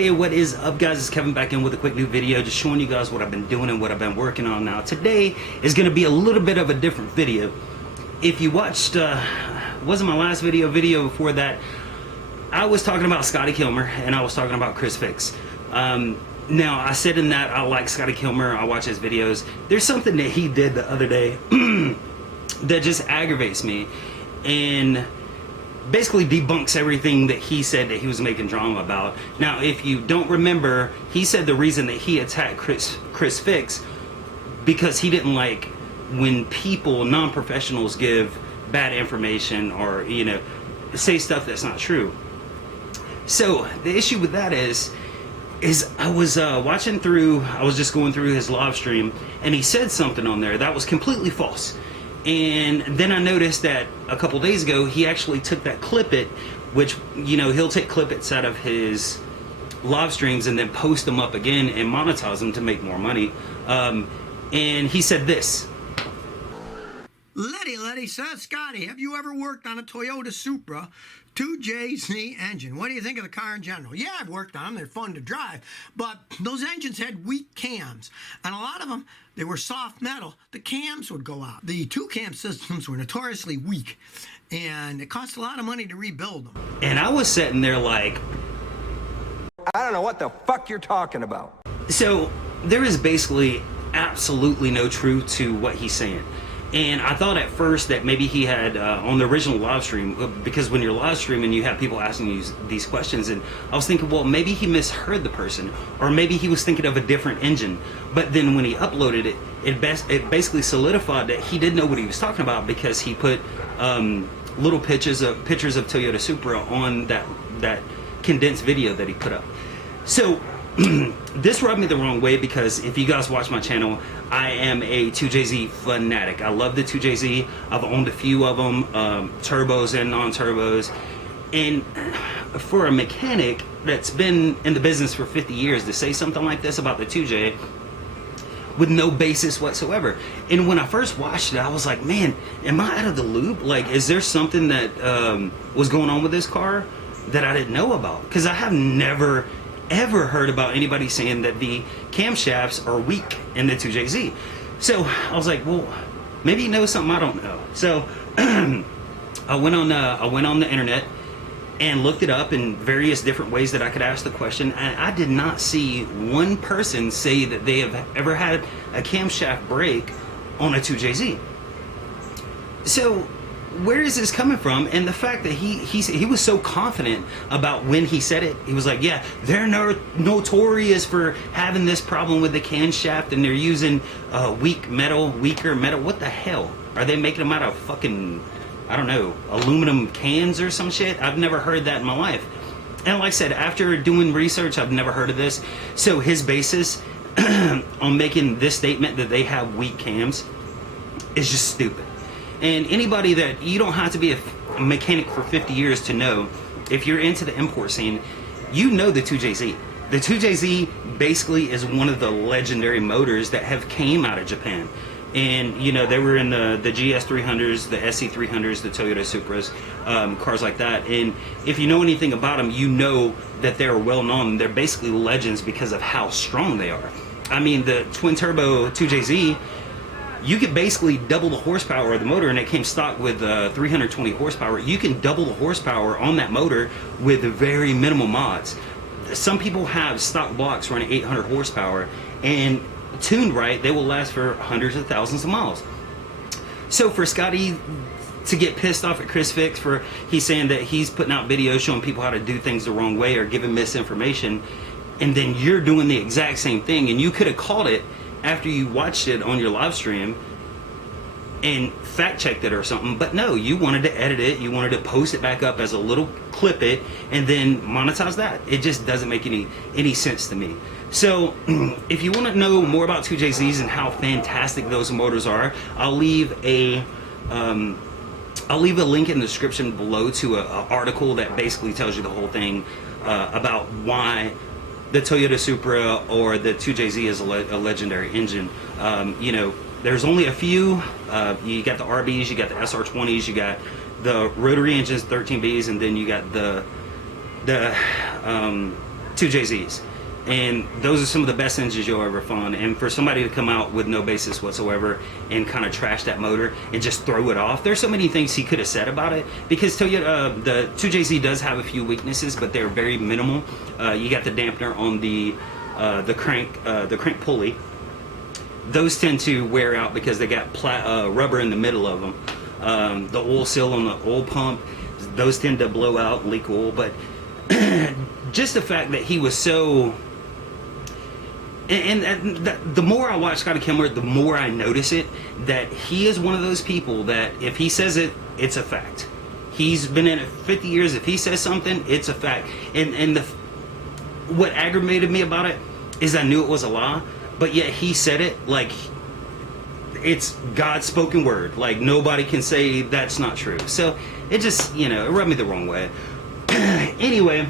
Hey, what is up, guys? It's Kevin back in with a quick new video, just showing you guys what I've been doing and what I've been working on. Now today is going to be a little bit of a different video. If you watched wasn't my last video before that, I was talking about Scotty Kilmer and I was talking about Chris Fix. Now I said in that I like Scotty Kilmer, I watch his videos. There's something that he did the other day that just aggravates me and basically debunks everything that he said that he was making drama about. Now, if you don't remember, he said the reason that he attacked Chris Fix because he didn't like when people, non-professionals, give bad information or, you know, say stuff that's not true. So the issue with that is I was I was just going through his live stream, and he said something on there that was completely false. And then I noticed that a couple days ago he actually took that clip-it, which, you know, he'll take clip-its out of his live streams and then post them up again and monetize them to make more money. And he said this. Letty says, Scotty, have you ever worked on a Toyota Supra 2JZ engine? What do you think of the car in general? Yeah, I've worked on them. They're fun to drive. But those engines had weak cams. And a lot of them, they were soft metal. The cams would go out. The two-cam systems were notoriously weak. And it cost a lot of money to rebuild them. And I was sitting there like, I don't know what the fuck you're talking about. So there is basically absolutely no truth to what he's saying. And I thought at first that maybe he had on the original live stream, because when you're live streaming you have people asking you these questions, and I was thinking, well, maybe he misheard the person, or maybe he was thinking of a different engine. But then when he uploaded it, it basically solidified that he didn't know what he was talking about, because he put little pictures of Toyota Supra on that condensed video that he put up. So this rubbed me the wrong way, because if you guys watch my channel, I am a 2JZ fanatic. I love the 2JZ. I've owned a few of them, turbos and non-turbos. And for a mechanic that's been in the business for 50 years to say something like this about the 2J with no basis whatsoever. And when I first watched it, I was like, man, am I out of the loop? Like, is there something that was going on with this car that I didn't know about? Because I have never ever heard about anybody saying that the camshafts are weak in the 2JZ. So I was like, well, maybe he knows something I don't know. So I went on the internet and looked it up in various different ways that I could ask the question, and I did not see one person say that they have ever had a camshaft break on a 2JZ. So where is this coming from? And the fact that he was so confident about when he said it, he was like, yeah, they're notorious for having this problem with the camshaft, and they're using weaker metal. What the hell? Are they making them out of fucking, I don't know, aluminum cans or some shit? I've never heard that in my life. And like I said, after doing research, I've never heard of this. So his basis on making this statement that they have weak cams is just stupid. And anybody that, you don't have to be a mechanic for 50 years to know, if you're into the import scene, you know the 2JZ. The 2JZ basically is one of the legendary motors that have came out of Japan. And, you know, they were in the GS300s, the SC300s, the Toyota Supras, cars like that. And if you know anything about them, you know that they're well known. They're basically legends because of how strong they are. I mean, the twin turbo 2JZ, you could basically double the horsepower of the motor, and it came stock with 320 horsepower. You can double the horsepower on that motor with very minimal mods. Some people have stock blocks running 800 horsepower, and tuned right, they will last for hundreds of thousands of miles. So for Scotty to get pissed off at Chris Fix for he's saying that he's putting out videos showing people how to do things the wrong way or giving misinformation, and then you're doing the exact same thing, and you could have caught it after you watched it on your live stream and fact checked it or something, but no, you wanted to edit it, you wanted to post it back up as a little clip it and then monetize that. It just doesn't make any sense to me. So if you want to know more about 2JZs and how fantastic those motors are, I'll leave a link in the description below to an article that basically tells you the whole thing about why the Toyota Supra or the 2JZ is a legendary engine. You know, there's only a few. You got the RBs, you got the SR20s, you got the rotary engines, 13Bs, and then you got the 2JZs. And those are some of the best engines you'll ever find. And for somebody to come out with no basis whatsoever and kind of trash that motor and just throw it off, there's so many things he could have said about it. Because Toyota, the 2JZ does have a few weaknesses, but they're very minimal. You got the dampener on the crank pulley. Those tend to wear out because they got rubber in the middle of them. The oil seal on the oil pump, those tend to blow out, leak oil. But just the fact that he was so... And the more I watch Scotty Kilmer, the more I notice it, that he is one of those people that if he says it, it's a fact. He's been in it 50 years. If he says something, it's a fact. And what aggravated me about it is I knew it was a lie, but yet he said it like it's God's spoken word. Like nobody can say that's not true. So it just, it rubbed me the wrong way. Anyway,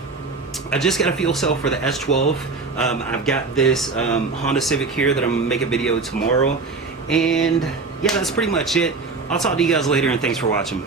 I just got a fuel cell for the S12. I've got this Honda Civic here that I'm going to make a video tomorrow. And yeah, that's pretty much it. I'll talk to you guys later, and thanks for watching.